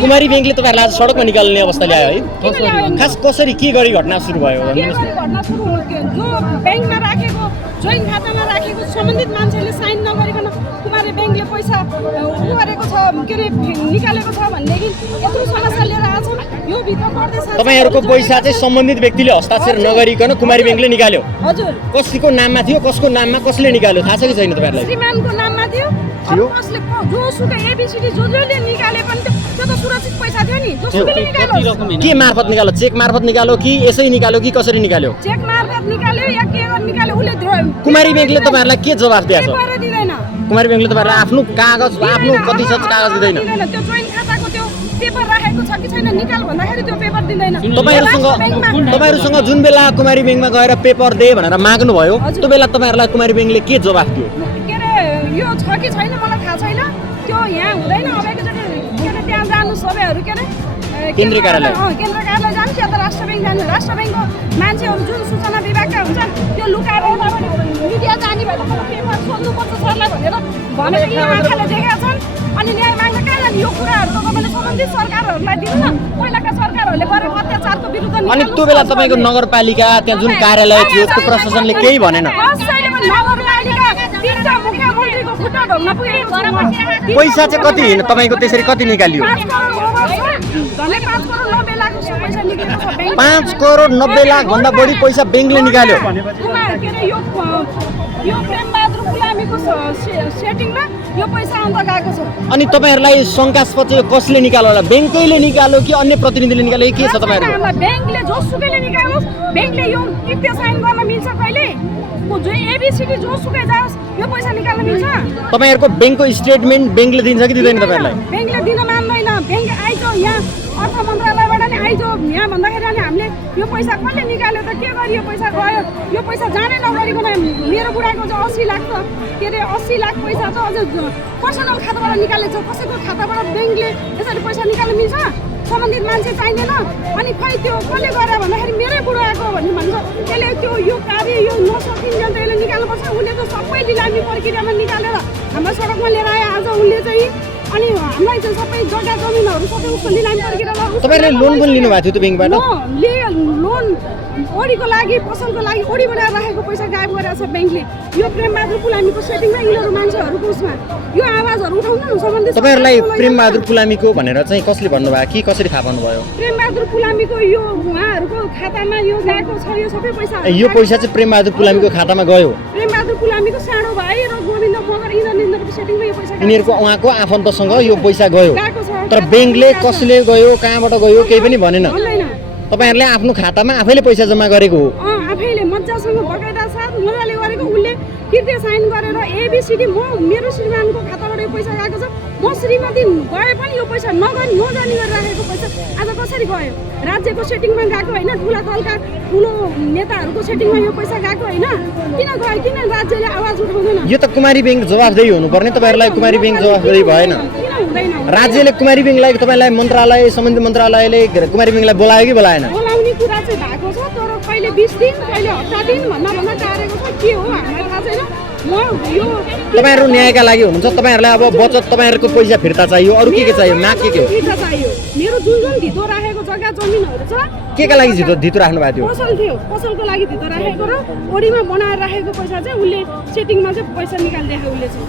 कुमारी बैंकले तपाईहरुलाई आज सडकमा निकाल्ने अवस्था ल्यायो है खास कसरी के गरी घटना सुरु भयो घटना सुरु जो बैंकमा राखेको जोइन खातामा राखेको सम्बन्धित मान्छेले साइन नगरिकन कुमारी बैंकले पैसा उ गरेको छ के रे निकालेको छ भनेदेखि यत्रो समस्या लिएर आछन् यो भित्र पर्दै छ तपाईहरुको पैसा चाहिँ सम्बन्धित व्यक्तिले हस्ताक्षर नगरिकन कुमारी बैंकले निकाल्यो हजुर कसैको नाममा थियो कसको नाममा कसले निकाल्यो थाहा छ कि छैन तपाईहरुलाई श्रीमानको नाममा थियो अब कसले जो सुकै एबीसीडी जोले निकाले पनि त्यो त सुरक्षित पैसा थियो नि जो सुकैले निकाल्यो के मार्फत निकाल्यो चेक मार्फत निकाल्यो कि यसै निकाल्यो कि कसरी निकाल्यो चेक मार्फत निकाल्यो या के गर्न निकाल्यो उले कुमारी बैंकले तपाईहरुलाई के जवाफ दिएको छ दिदैन कुमारी बैंकले तपाईहरुलाई आफ्नो कागज आफ्नो प्रतिशत कागज दिदैन त्यो जोइन खाताको त्यो पेपर राखेको छ कि छैन निकाल भन्दाखेरि त्यो पेपर दिदैन तपाईहरुसँग जुन बेला कुमारी बैंकमा गएर पेपर दे भनेर माग्नु भयो त्यो बेला तपाईहरुलाई कुमारी बैंकले के जवाफ दियो के रे यो छ कि छैन मलाई थाहा छैन त्यो यहाँ हुँदैन अब एकचोटि के रे त्यहाँ जानु सबैहरु के रे केन्द्रीय कार्यालय जान्छ या त राष्ट्र बैंक जान्छ राष्ट्र बैंकको मान्छेहरु जुन सूचना विभागका हुन्छन् त्यो लुकाएर यताबाट मिडिया जाने भए त पेपर सोध्नुपर्छ सरलाई भनेर यी आँखाले देखेका छन् अनि न्याय माग्न कहाँ जाने यो कुराहरु त तपाईले सम्बन्धित सरकारहरुलाई दिनु न पहिलाका सरकारहरुले गरेको अत्याचारको विरुद्ध अनि त्यो बेला तपाईको नगरपालिका त्यहाँ जुन कार्यालय थियो त्यो प्रशासनले केही भनेन कसैले पनि नगरपालिका तीनटा मुख्यमन्त्रीको खुट्टा ढोग्न पुगेको छ पैसा चाहिँ कति तपाईको त्यसरी कति निकालियो 5 करोड 90 लाख भन्दा बढी पैसा बैंकले निकाल्यो यो प्रेमबहादुर गुलामीको सेटिङमा यो पैसा अन्त गएको छ अनि तपाईहरुलाई शंकास्पद चाहिँ कसले निकाल्यो होला बैंकैले निकाल्यो कि अन्य प्रतिनिधिले निकाल्यो के छ तपाईहरु बैंकले जोसुकैले निकालोस् बैंकले यो कित्ते साइन गर्न मिल्छ कहिले जो एबीसीडी जोसुकै जाओस् यो पैसा निकाल्न मिल्छ तपाईहरुको बैंकको स्टेटमेन्ट बैंकले दिन्छ कि दिँदैन तपाईहरुलाई बैंकले दिन मान्दैन बैंक आइजो यहाँ अर्थ मन्त्रालयबाट नि आइजो यहाँ भन्दाखेरि अनि हामीले यो पैसा कसले निकाल्यो त के गरियो पैसा गयो यो पैसा जानै नगरिकन मेरो बुढाको चाहिँ 80 लाख त के रे 80 लाख पैसा त अझ पर्सनल खाताबाट निकालेछ कसैको खाताबाट बैंकले यसरी पैसा निकाल्न मिल्छ सम्बन्धित मान्छे चाहिँदैन अनि खै त्यो कसले गरे भन्दाखेरि मेरै बुढाको भन्ने भन्छ त्यसले त्यो यो कार्य यो नसकिन्छ त यसले निकाल्नुपर्छ उसले त सबै लिलामी प्रक्रियामा निकालेर हाम्रो सडकमा लिएर आयो आज उसले चाहिँ अनि हामीलाई चाहिँ सबै जग्गा जमिनहरु सबै उसको लिलामी प्रक्रियामा तपाईहरुले लोन पनि लिनु भएको थियो त्यो बैंकबाट लोन ओडीको लागि पसलको लागि ओडी बनाएर राखेको पैसा गायब गरेको छ बैंकले यो प्रेमबहादुर गुलामीको सेटिङमा यिनीहरु मान्छेहरुको उसमा यो आवाजहरु उठाउनु न सम्बन्धित तपाईहरुलाई प्रेमबहादुर गुलामीको भनेर चाहिँ कसले भन्नुभयो कि कसरी थाहा पाउनुभयो प्रेमबहादुर गुलामीको यो उहाँहरुको खातामा यो गएको छ यो सबै पैसा यो पैसा चाहिँ प्रेमबहादुर गुलामीको खातामा गयो प्रेमबहादुर गुलामीको सानो भाइ र गोविन्द मगर यिनीहरुको सेटिङमा यो पैसा यिनीहरुको उहाँको आफन्तसँग यो पैसा गयो तर बैंकले कसले गयो कहाँबाट गयो केही पनि भनेन तपाईहरुले आफ्नो खातामा आफैले पैसा जम्मा गरेको हो आफैले मज्जासँग बकाइदा साथ मजाले गरेको उले किर्ते साइन गरेर एबीसीडी मेरो श्रीमानको खाताबाट यो पैसा गएको छ म श्रीमती गए पनि यो पैसा नजानी गरेर राखेको पैसा आज कसरी गयो राज्यको सेटिङमा गएको हैन ठुला थलका ठुलो नेताहरुको सेटिङमा यो पैसा गएको हैन किन गयो किन राज्यले आवाज उठाउँदैन यो त कुमारी बैंक जवाफदेही हुनुपर्ने तपाईहरुलाई कुमारी बैंक जवाफदेही भएन राज्यले कुमारी बैंकलाई तपाईलाई मन्त्रालय सम्बन्धित मन्त्रालयले कुमारी बैंकलाई बोलायो कि बोलाएन बोलाउने कुरा चाहिँ भएको छ तर कहिले 20 दिन कहिले हप्ता दिन भन्दा टारेको छ के हो हामीलाई थाहा छैन म यो तपाईहरु न्यायका लागि हुनुहुन्छ तपाईहरुलाई अब बचत तपाईहरुको पैसा फिर्ता चाहियो अरु के चाहियो माग के हो फिर्ता चाहियो मेरो जुन धितो राखेको जग्गा जमिनहरु छ का लागि धितो राख्नु भएको थियो पसल थियो पसलको लागि धितो राखेको र ओडीमा बनाएर राखेको पैसा चाहिँ उले सेटिङमा चाहिँ पैसा निकालिदिएको उले चाहिँ